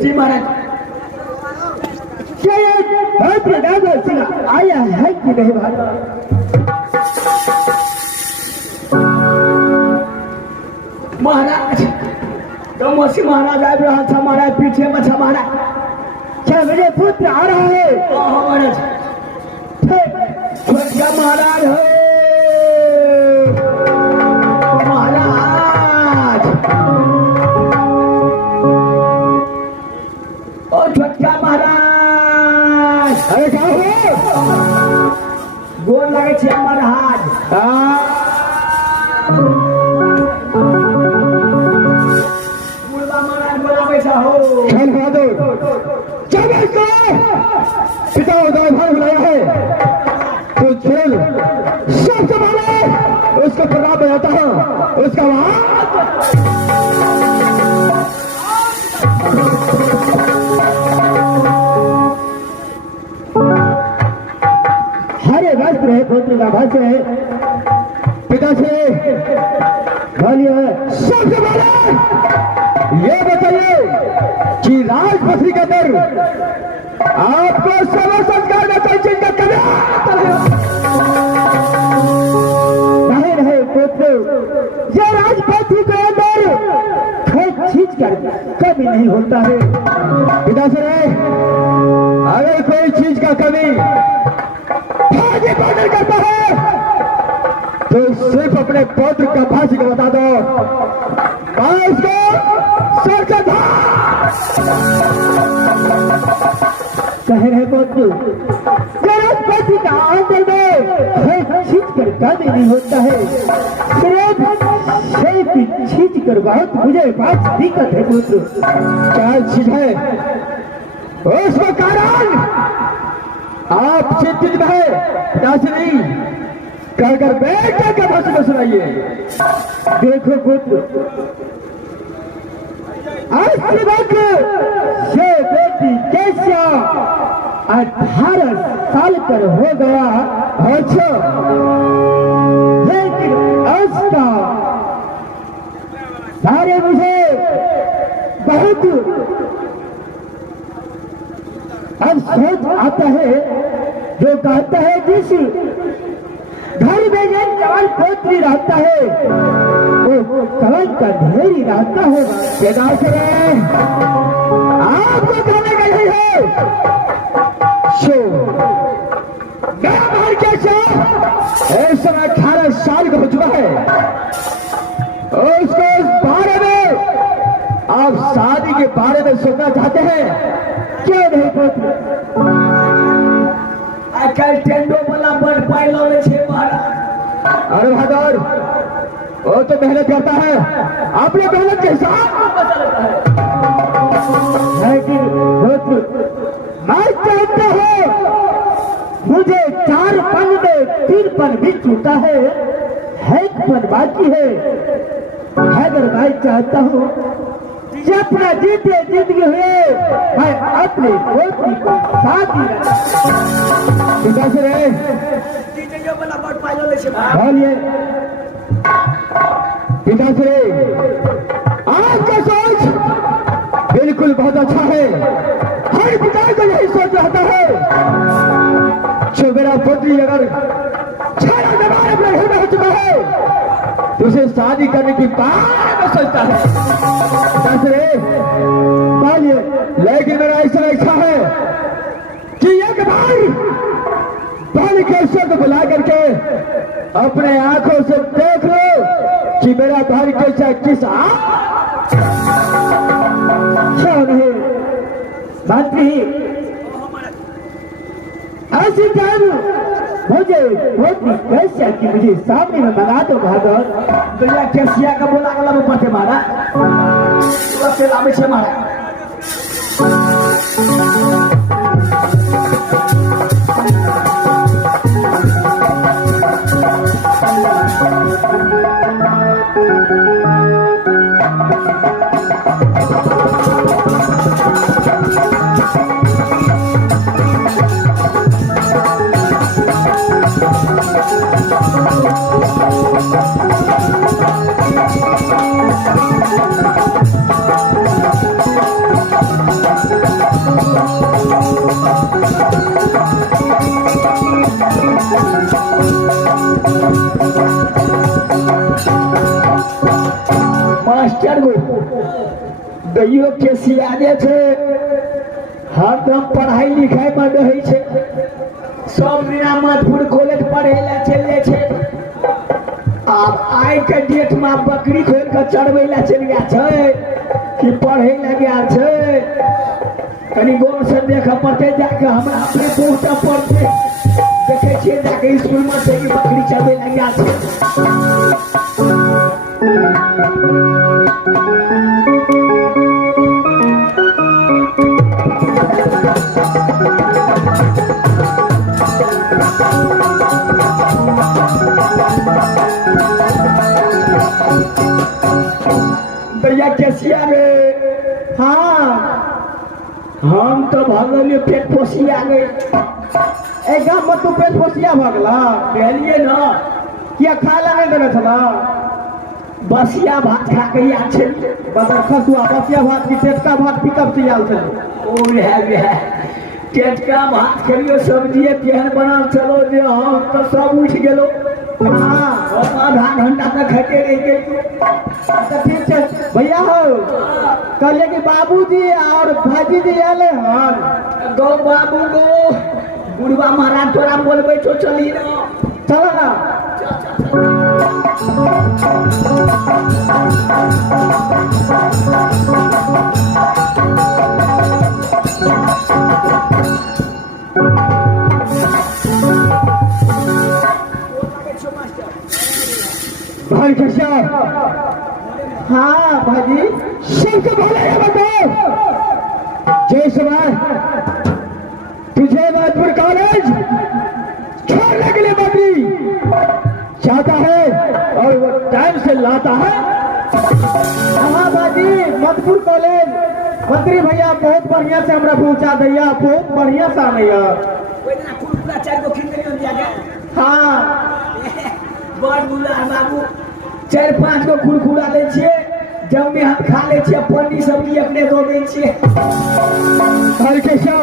जी महाराज, क्या ये भद्र सिंह आया है कि नहीं महाराज? महाराज तो मौसी महाराज आ रहा था, महाराज पीछे में था महाराज। क्या मेरे पुत्र आ रहा है? महाराज क्या महाराज है? महाराज ओ छोटका महाराज, अरे क्या हो? गोर लगे छे महाराज। पिता उदय भाई बुलाया है तो खेल सब संभाले, उसका प्रभाव बनाता हूँ, उसका हरे वस्त्र है, पुत्र का भाष्य है, पिता से बोलिए सब संभाले। ये बताइए कि राजपथी के अंदर आपको सर्व संस्कार में कोई चीज का कमी नहीं रहे पुत्र। ये राजपथी के अंदर कोई चीज का कमी नहीं होता है। पिता से अगर कोई चीज का कमी भाजी पालन करता है तो सिर्फ अपने पौत्र का भाजी को बता दो, उसको सर का कह रहे पुत्र, राजपथी का आंचल में खींच कर कभी नहीं होता है, सिर्फ खींच कर बहुत मुझे बात दिक्कत है पुत्र। क्या चीज है उसका कारण? आप चिंतित है नहीं कर बेटे का भाषण में सुनाइए। देखो पुत्र, आज के वक्त ये बेटी कैसा 18 साल पर हो गया, अच्छा लेकिन उसका सारे मुझे बहुत अफसोस आता है, जो कहता है जिस घर में ये जवान पोत्री रहता है वो कलंक का ढेरी रहता है। आपको कहने का नहीं है मेरा भाई कैसा इस समय 18 साल का हो चुका है, उसको इस बारे में आप शादी के बारे में सुनना चाहते हैं? क्यों नहीं पुत्र? आजकल टेंडो वाला बड़ पाई लो छे महाराज। अरे बहादुर, वो तो मेहनत करता है, आपने मेहनत के हिसाब लेकिन मैं चाहता हूँ मुझे 4 पन में 3 पन भी छूटा है, एक पन बाकी है। अगर मैं चाहता हूँ कि अपना जीते जिंदगी हुए मैं अपनी पोती को शादी बोलिए। पिताश्री आपका सोच बिल्कुल बहुत अच्छा है, हर पिता को यही सोच रहता है जो मेरा पुत्री अगर 6 जमाने में हो चुका है तो उसे शादी करने की बात में सोचता है। पिताश्री बोलिए, लेकिन मेरा ऐसा इच्छा है कि एक बार बालिकेश्वर को बुला करके अपने आंखों से देख लो कि मेरा भाई कैसा किस क्यों नहीं मंत्री दासी जान मुझे कैसे कि मुझे सामने में बना दो भागवत। तो या केसिया का बोला गला में पते मारा तो से लावे छे मारा मास्टर गो गइयो केसिया जे छे हरदम पढ़ाई लिखाई में रहे छे सब दिना मधुपुर कॉलेज पढ़े ला चले छे अब आइ के डेट में बकरी खोल के चढ़वे ला चल गया छे कि पढ़े ला गया छे कनी गौर से देख पड़ते जाके हमरा अपने पोता पढ़ते देखे छे जाके स्कूल में से बकरी चढ़वे ला गया छे भैया केसिया रे हाँ हम तो भगल पेट पोसिया गए एक गाँव में तू पेट पोसिया भगला कहलिए ना किया खाए ला नहीं देना चला बसिया भात खा के याद छे बदर खसुआ बसिया भात की टेटका भात पिकअप से आल चले ओ है टेटका भात खइयो सब्जी केहन बनल चलो जे हम तो सब उठ गेलो हाँ आधा घंटा तक खाते रह गए तो ठीक है भैया हो कहले कि बाबूजी और भाजी जी आले हन गो बाबू गो बुढ़वा महाराज तोरा बोलबे तो चली ना चलो ना भाई कैसा हाँ भाजी सबसे पहले ये बताओ जय सवार तुझे नागपुर कॉलेज छोड़ने के लिए बकरी चाहता है और वो टाइम से लाता है। हाँ बाजी मधुपुर कॉलेज मंत्री भैया बहुत बढ़िया से हमरा पहुंचा दिया बहुत बढ़िया से आनैया कुरकुरा चार गो खिंद नहीं दिया गया हाँ बड़ बुला बाबू 4-5 गो कुरकुरा दे छिए जब में हम खा ले छिए पन्नी सब्जी अपने दो दे छिए हर कैसा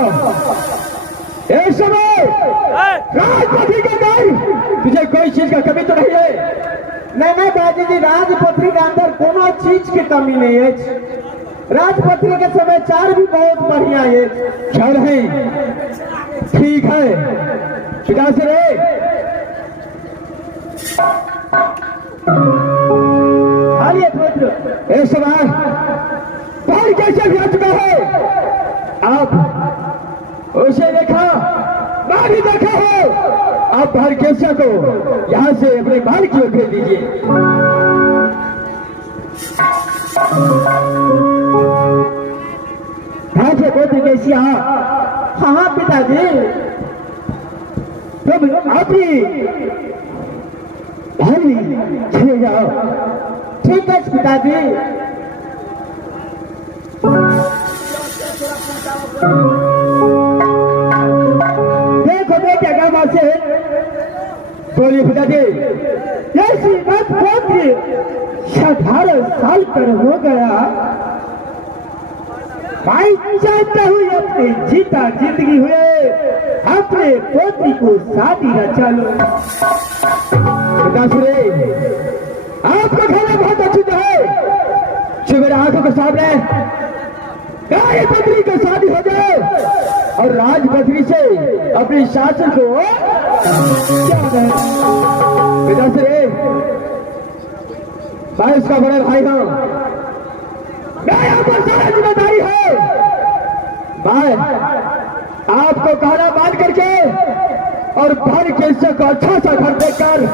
एक समय राजपथी के अंदर तुझे कोई चीज का कमी तो नहीं है नहीं बाजी जी राजपथी के अंदर कोनो चीज की कमी नहीं है राजपथी के समाचार भी बहुत बढ़िया है चल है ठीक है पिता से रे इस समय भाई कैसे भी आ चुका है आप उसे देखा मैं भी देखा हो आप भाई कैसा को यहाँ से अपने भाई की ओर भेज दीजिए हाँ से बोलते कैसी हाँ पिताजी तुम आप ही भाई चले जाओ ठीक है पिताजी देखो बेटा गाँव से बोलिए पिताजी ये श्रीमत पोत्री 18 साल पर हो गया भाई चाहता हूँ अपनी जीता जिंदगी हुए अपने पोती को शादी न चलो आपका खाना बहुत अच्छी है जो मेरे आंखों के सामने गाय बकरी की शादी हो जाए और राज बकरी से अपनी शासन को क्या पिता से मैं उसका बड़ा भाई हूं मैं यहाँ पर सारा जिम्मेदारी है भाई आपको कहना मान करके और भर के हिस्से को अच्छा सा घर देकर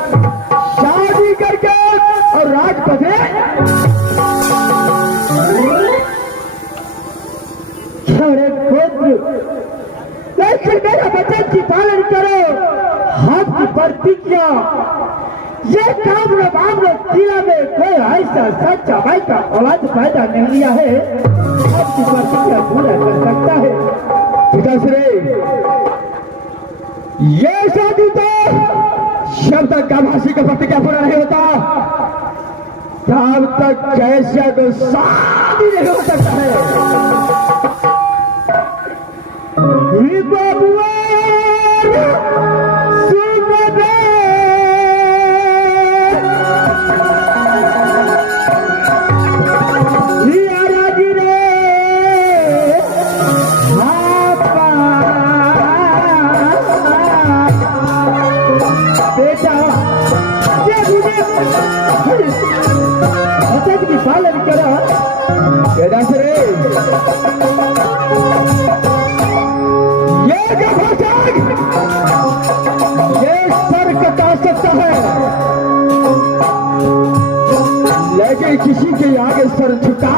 शादी करके और राज बदले। छोड़े पुत्र, लेकिन मेरा वचन की पालन करो। हाथ की प्रतिज्ञा, ये काम किला में कोई ऐसा सच्चा भाई का औलाद पैदा नहीं लिया है, आपकी प्रतिज्ञा पूरा कर सकता है। पिताश्री, ये शादी तो शब्द तक कामासी का प्रतिज्ञा पूरा नहीं होता तब तक कैसे को शादी नहीं हो सकता है। पालन करो। ये सर कटा सकता है लेकिन किसी के आगे सर झुका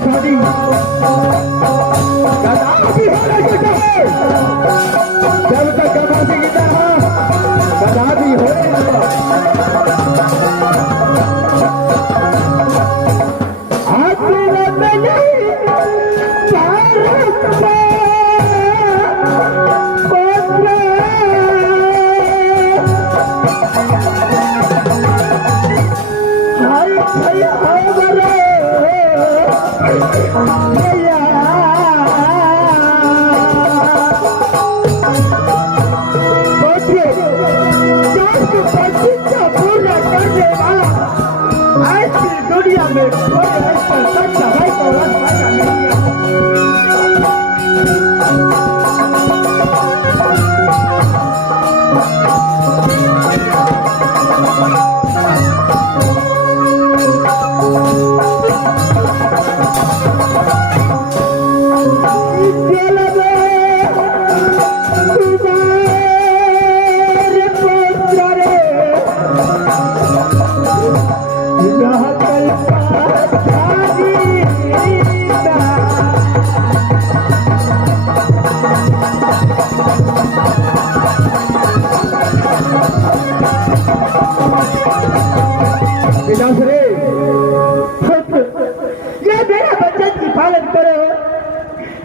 शादी कदापि होने की है। जब तक कमाती की तरह कदापि होने दुनिया में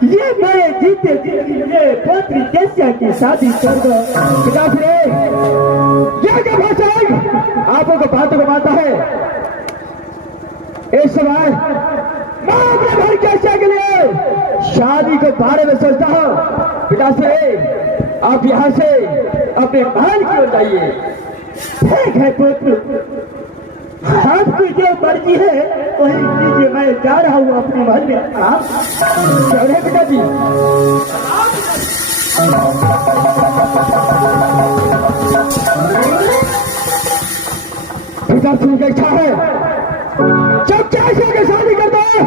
ये मेरे जीते जीते पुत्री जैसा की शादी कर दो। ये क्या भाषा आपको को बातों को मानता है। इस समय मैं अपने घर कैसे के लिए शादी के बारे में सोचता हूँ। पिताश्री, आप यहाँ से अपने महल की ओर जाइए। ठीक है पुत्र, आपकी जो मर्जी है वही कीजिए। मैं जा रहा हूँ अपने महल में। आप चल रहे पिताजी। पिताश्री की इच्छा है जब कैसे के शादी करता है,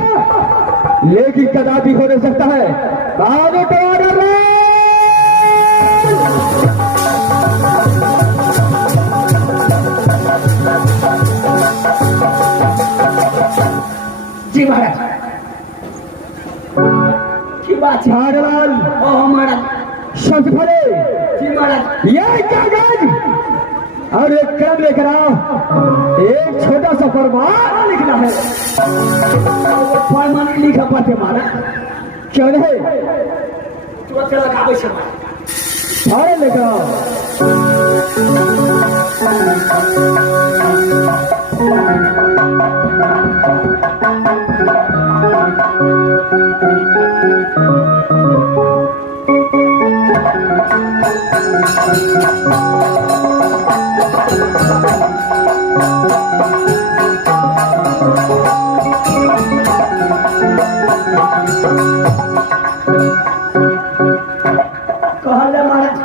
लेकिन कदापि हो नहीं सकता है। आगे जी महाराज, की बात है महाराज? ओ महाराज, सबसे पहले जी महाराज, ये कागज और एक कलम लेकर आओ। एक छोटा सा फरमान लिखना है। फरमान लिखा पड़ते महाराज। क्यों नहीं? तो चला कागज से सारे लेकर आओ। कहा जा महाराज।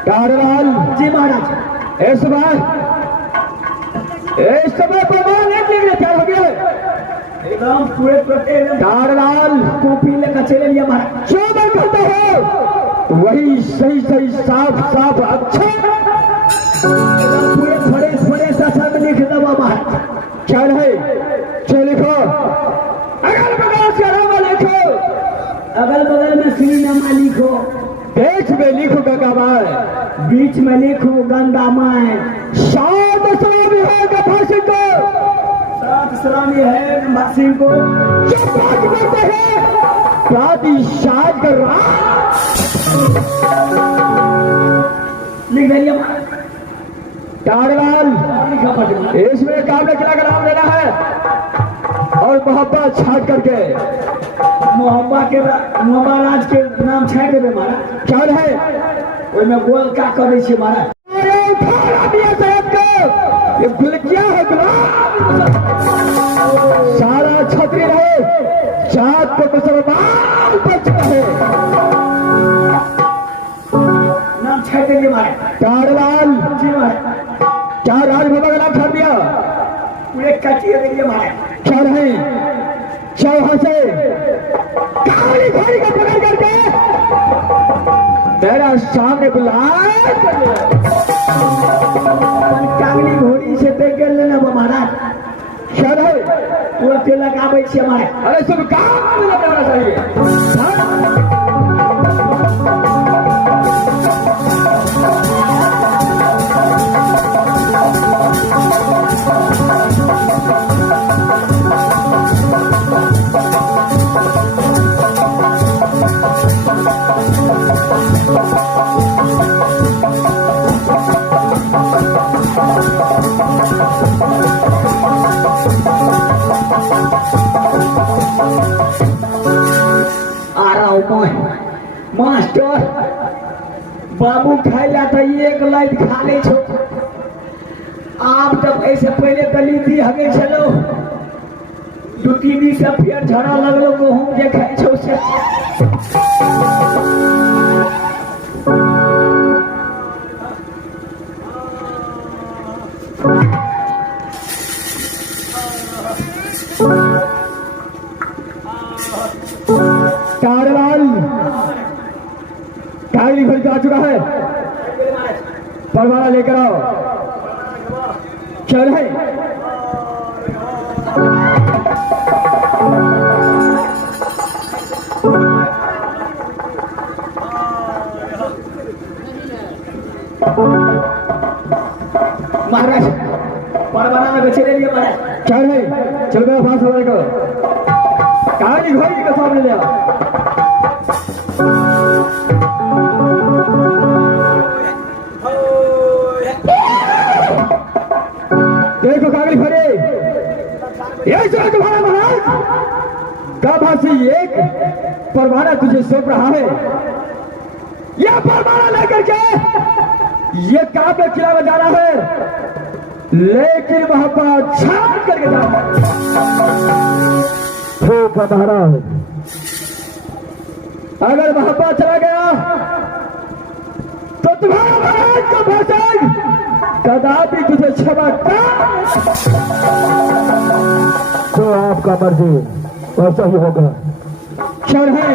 कारवाल जी महाराज। इस समय प्रमाण एक लिखने क्या हो गया एकदम पूरे प्रत्येक कारवाल कॉपी लेकर चले लिया महाराज। जो मैं कहता हूँ वही सही सही साफ साफ अच्छा एकदम पूरे फ्रेश अच्छा में लिख दबा महाराज। क्या है जो लिखो अगल बगल से नाम लिखो अगल बगल में सिनेमा लिखो, बीच में लिखो गंगामाय, बीच में लिखो गंगा माए, सात सलामी है गफासी को, सात सलामी है गफासी को, जो बात करते हैं प्राति शाद कर रहा लिख दिया कारवाल। लिखा पड़ेगा। इसमें काबले किला का नाम लेना है और मोहब्बत छाट करके मोहब्बत राज के नाम छाट देवे महाराज। क्या है ओइमे गोल का करे छे महाराज। अरे उठा दिया साहब को ये गुलकिया है गुलाम सारा छतरी रहे जात को मुसलमान बच रहे नाम छाट देंगे महाराज। कारवाल जी महाराज। क्या राजभवन का नाम छाट दिया पूरे कटिए देंगे महाराज। क्या रहे चौहा से काली घोड़ी को पकड़ करके तेरा सामने बुलाए कागली घोड़ी से देख कर लेना महाराज। क्या रहे पूरा तिलक आबै छे महाराज। अरे सब काम में लगना चाहिए हाँ? मास्टर बाबू खाइला तो एक लाइन खा ले छो। आप तब ऐसे पहले गली थी हगे चलो 2-3 दिन से फिर झड़ा लगलो गहूम जे खाइ छो से। कारवाल कागली घोड़ी तो आ चुका है परवाना लेकर आओ। चल है महाराज परवाना में बचे रहिए महाराज। चल है चल मेरा पास हो को कागली घोड़ी के सामने ले आओ। देखो कागली घोड़ी यही सुना तुम्हारा महाराज का भाषी एक परवाना तुझे सौंप रहा है। यह परवाना लेकर के ये काबे किला में जाना है लेकिन वहां पर छाट करके जाना है। ठीक है महाराज अगर वहां पर चला गया तो तुम्हारा महाराज का भाषण कदापि तुझे क्षमा कर। तो आपका मर्जी वैसा ही होगा। क्षण है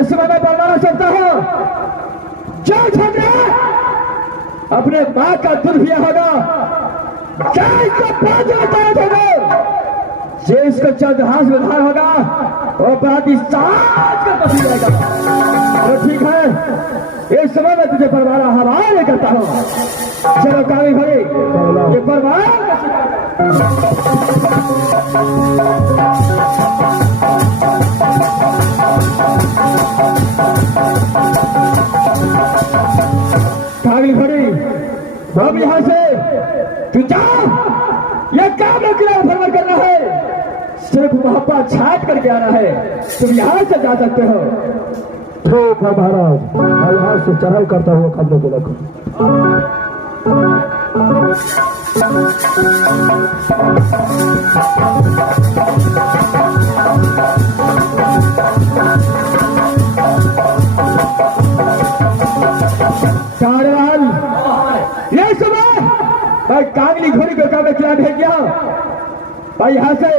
इस समय मैं परवाना सकता हूं जो छात्र अपने माँ का दूध पिया होगा इसको 5 होगा जिसको चंद्रहास में धार होगा वो अपराधी साज का पसी रहेगा। तो ठीक है इस समय मैं तुझे परवाना हवाले करता हूँ। चलो काली घोड़ी ये परवाना काली घोड़ी अब यहाँ से तू जाओ ये काम किला भ्रमण करना है सिर्फ मोहब्बत छाट करके आना है। तुम यहाँ से जा सकते हो। ठीक है महाराज, मैं यहाँ से चढ़ाई करता हुआ कब्जे को रखूं। चारवाल, ये सुबह भाई कांगली घोड़ी को काम चला भेज दिया भाई, यहाँ से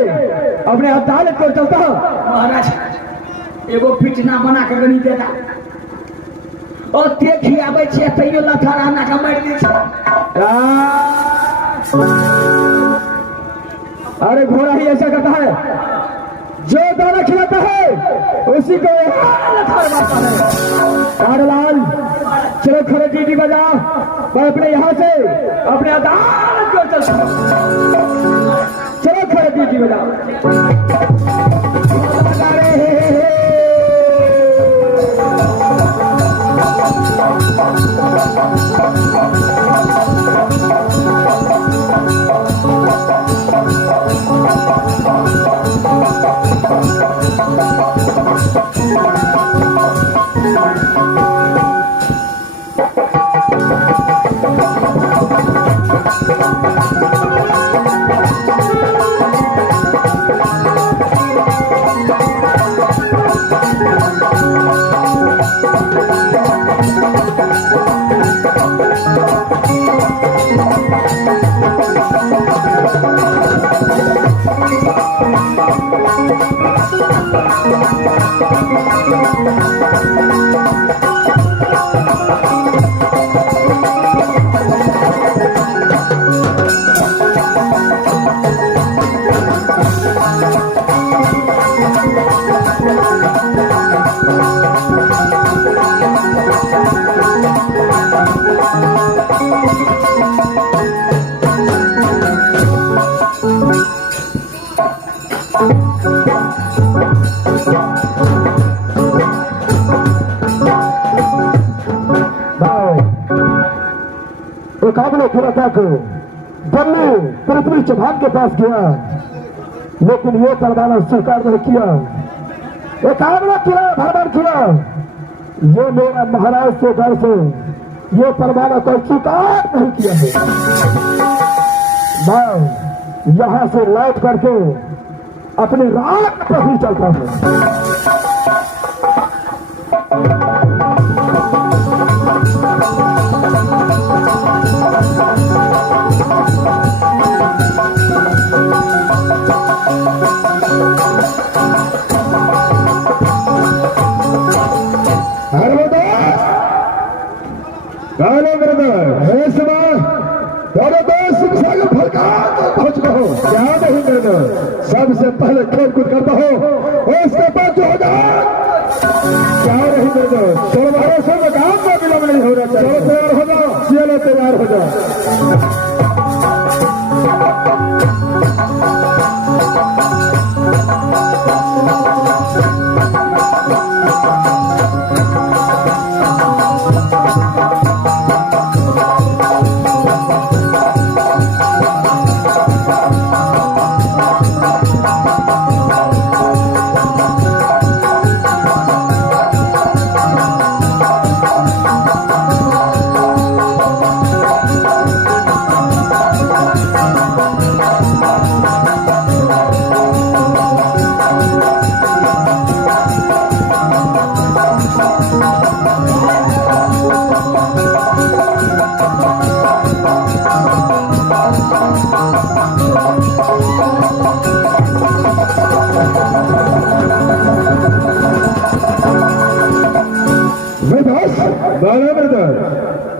अपने अदालत को चलता हूँ। महाराज एगो पिटना बना के नहीं देता और देखी आवे छे तैयो लथारा ना का मार दी छे। अरे घोड़ा ही ऐसा करता है, जो दाना खिलाता है उसी को लथार मारता है। कारलाल चलो खड़े टीटी बजा, मैं अपने यहाँ से अपने अदालत को चलता हूँ। चलो खड़े टीटी बजा। काबले खुराता को दिल्ली पृथ्वी चौहान के पास गया, लेकिन ये परवाना स्वीकार नहीं किया। एक आमला किया, भ्रमण किया, ये मेरा महाराज से घर से ये परवाना को स्वीकार नहीं किया है। मैं यहाँ से लौट करके अपनी रात पर ही चलता हूँ। सबसे पहले खेल कूद करता हो, उसके बाद जो होगा क्या नहीं कर दो। चलो सब काम का विलंब नहीं होना चाहिए। चलो तैयार हो जाओ, चलो तैयार हो जाओ।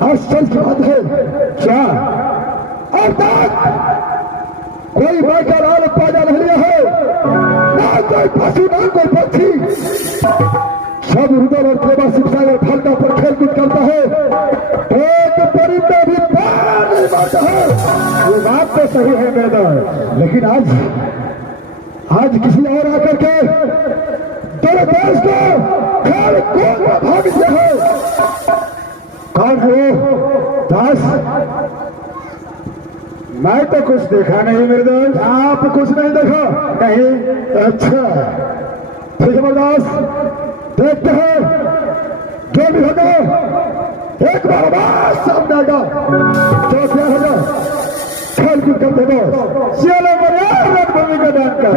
आश्चर्य की बात है क्या अब तक कोई बाइकर और पैदा नहीं लिया है, ना कोई पशु ना कोई पक्षी, सब रुदल और केवल शिक्षा में फलता पर खेलकूद करता है। एक परिंदा भी पैर नहीं मारता है। ये बात तो सही है मैदान, लेकिन आज किसी और आकर के तेरे देश को खेल कूद में भाग दिया है। कौन है दास? मैं तो कुछ देखा नहीं मेरे दोस्त। आप कुछ नहीं देखा? नहीं। अच्छा ठीक है दास, देखते हैं जो भी होगा एक बार बाद सामने आएगा। जो क्या होगा खेल कूद करते दो सियाला रणभूमि का दान कर।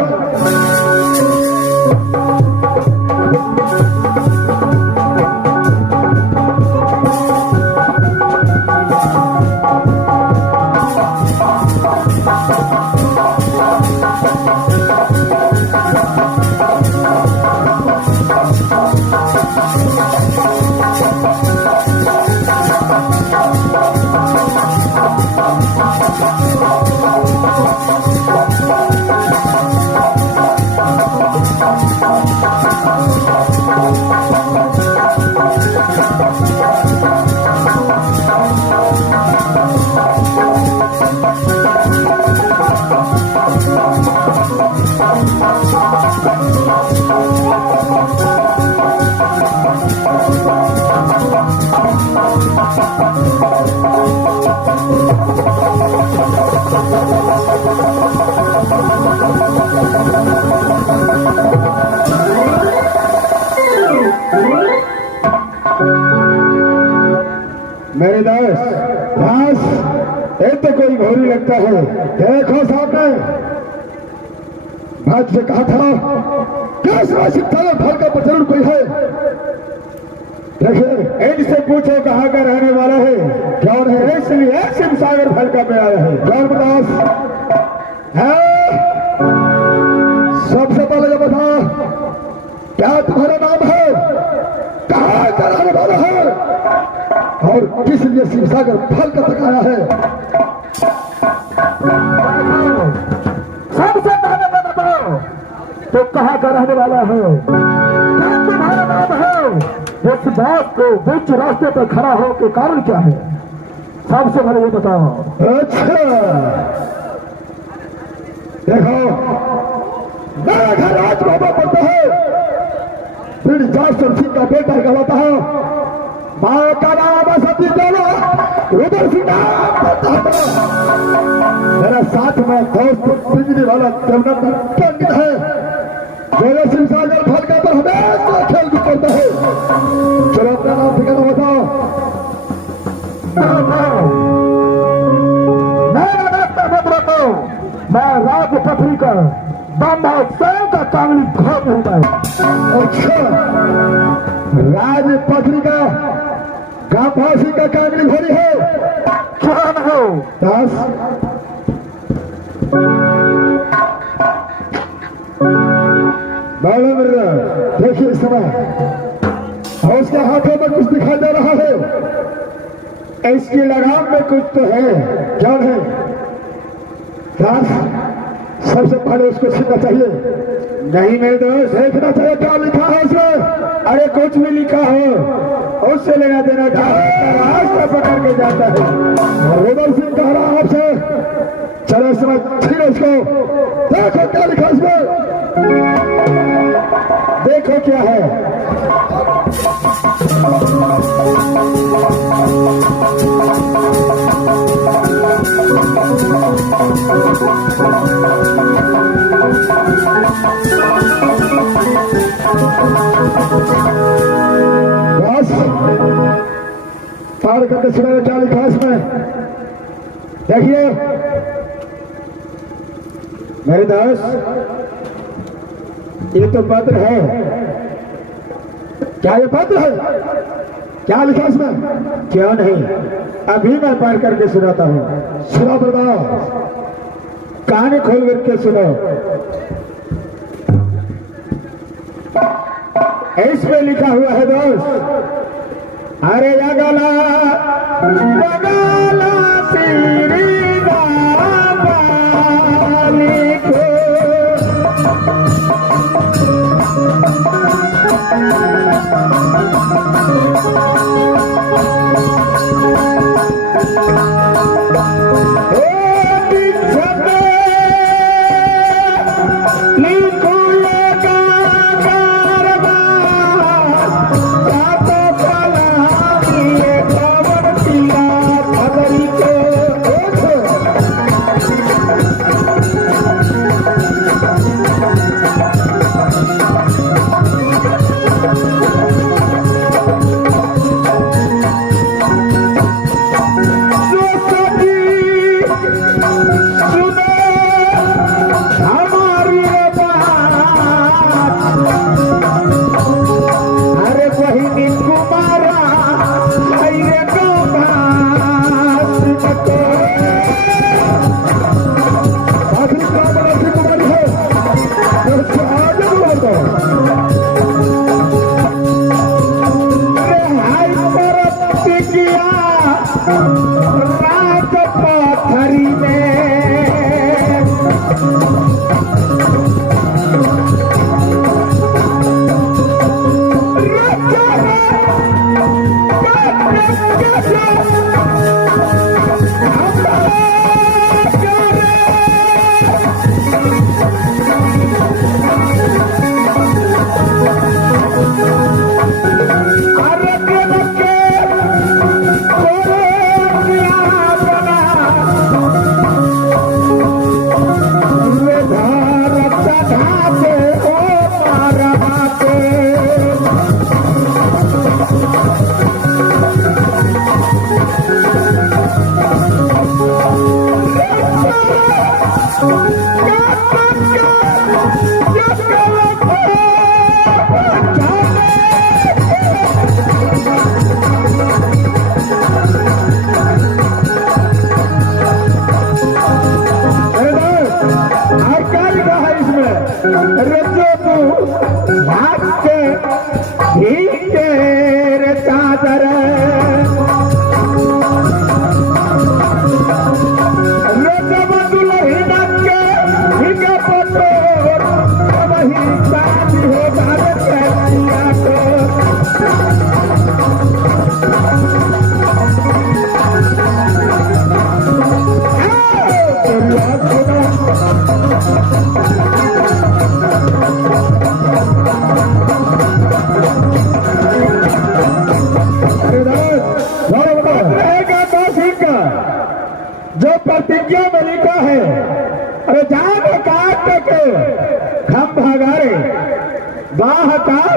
मेरे दास ये तो कोई घोरी लगता है। देखो सामने मैं तुझे कहा था क्या शिव सागर फल का प्रचलन कोई है? देखिए इनसे पूछो कहाँ का रहने वाला है, कौन है, इसलिए शिव सागर फल का पे आया है। कौन बताओ है? सबसे पहले ये बताओ क्या तुम्हारा नाम है, कहाँ का रहने वाला है और किस लिए शिव सागर फल का तकाया है? सबसे पहले मैं बताओ तो कहाँ का रहने वाला है, क्या तुम्हारा नाम है, इस बात को बीच रास्ते पर खड़ा हो के कारण क्या है? सबसे पहले ये बताओ। अच्छा देखो मेरा घर राज बाबा पड़ता है, फिर जासर सिंह का बेटा कहलाता है, माँ का नाम सती चलो रुद्र सिंह मेरा साथ में दोस्त बिजली वाला पंडित है, मेरे शिव सागर फल का पर हमेशा खेल भी करता है। चलो अपना नाम ठिकाना बताओ। मेरा रास्ता मत बताओ, मैं राज पथरी का बम्बा स्वयं का कांगली भाग होता है। अच्छा राज पथरी का गांधी का कांगली भरी है, क्या न हो दास? देखिए इस समय और उसके हाथों में कुछ दिखाई दे रहा है, इसकी लगाम में कुछ तो है, क्या है दास? सबसे पहले उसको छीनना चाहिए। नहीं मेरे दोस्त देखना चाहिए क्या लिखा है इसमें। अरे कुछ भी लिखा हो उससे लेना देना क्या, रास्ता पकड़ के जाता है। रुद्र सिंह कह रहा आपसे, चलो इस समय छीनो इसको, देखो क्या लिखा इसमें, देखो क्या है। बस पार करके सुना क्या लिखा इसमें, देखिए मेरे दोस्त ये तो पत्र है, क्या ये पत्र है? क्या लिखा इसमें? क्या नहीं, अभी मैं पार करके सुनाता हूँ। सुनो बताओ, कान खोल करके सुनो। इसमें लिखा हुआ है दोस्त, अरे यगला यगला श्री रामा लिखो,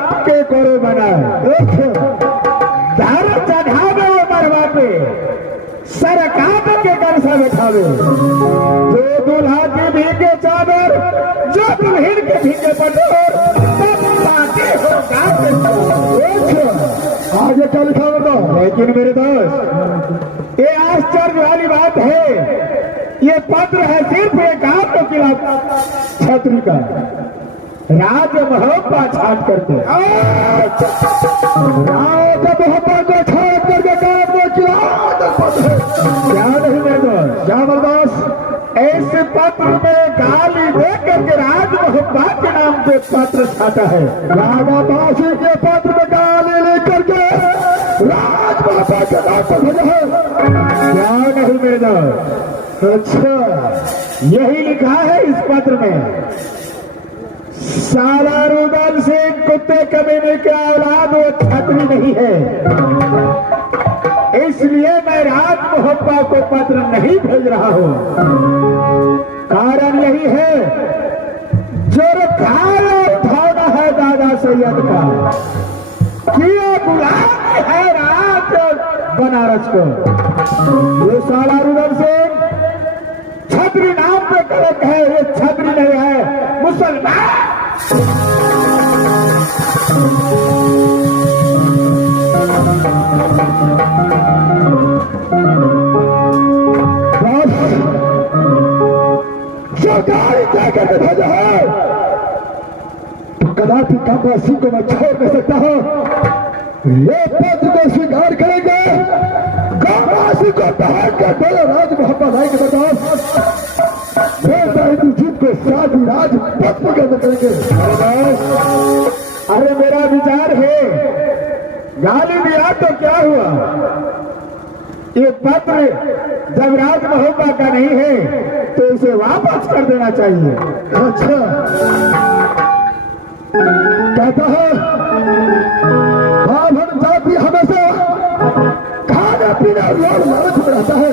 बाप के करो बना दारू चढ़ावे वो मरवा पे सरकार के कर से बैठावे जो दूल्हा की भीगे चादर जो दुल्हन के भीगे पटोर सब बातें हो आगे चल खाओ। लेकिन मेरे दोस्त ये आश्चर्य वाली बात है, ये पत्र है सिर्फ एक आपको खिलाफ छत्री का राज मोहब्बा छाट करके राज मोहब्बा को छाट करके काम को क्या नहीं मेरे दोस्त क्या बर्दाश्त ऐसे पत्र में गाली दे करके राज मोहब्बा के नाम पे पत्र छाटा है। रामाबासी के पत्र में गाली लेकर के राज मोहब्बा के नाम पे भेजा है क्या नहीं मेरे दोस्त। अच्छा यही लिखा है इस पत्र में, साला रुदल से कुत्ते कमीने के औलाद वो छतरी नहीं है, इसलिए मैं राज मोहब्बा को पत्र नहीं भेज रहा हूं। कारण यही है जो खाया उठाना है दादा सैयद का कि ये गुलाम है राज बनारस को। ये साला रुदल से छतरी नाम पे कलक है, ये छतरी नहीं है मुसलमान। जो गाड़ी जाकर के भेजा है तो कदापि कामवासी को मैं छोड़ नहीं सकता हूं। ये पत्र को स्वीकार करेंगे, कामवासी को पहन कर बोले राज मोहब्बत भाई के बताओ जीत को शादी राज पत्र के करेंगे। अरे मेरा विचार है गाली दिया तो क्या हुआ, ये पत्र जब राज मोहब्बा का नहीं है तो इसे वापस कर देना चाहिए। अच्छा कहता है हाँ हम जाति हमेशा खाना पीना और लालच में रहता है,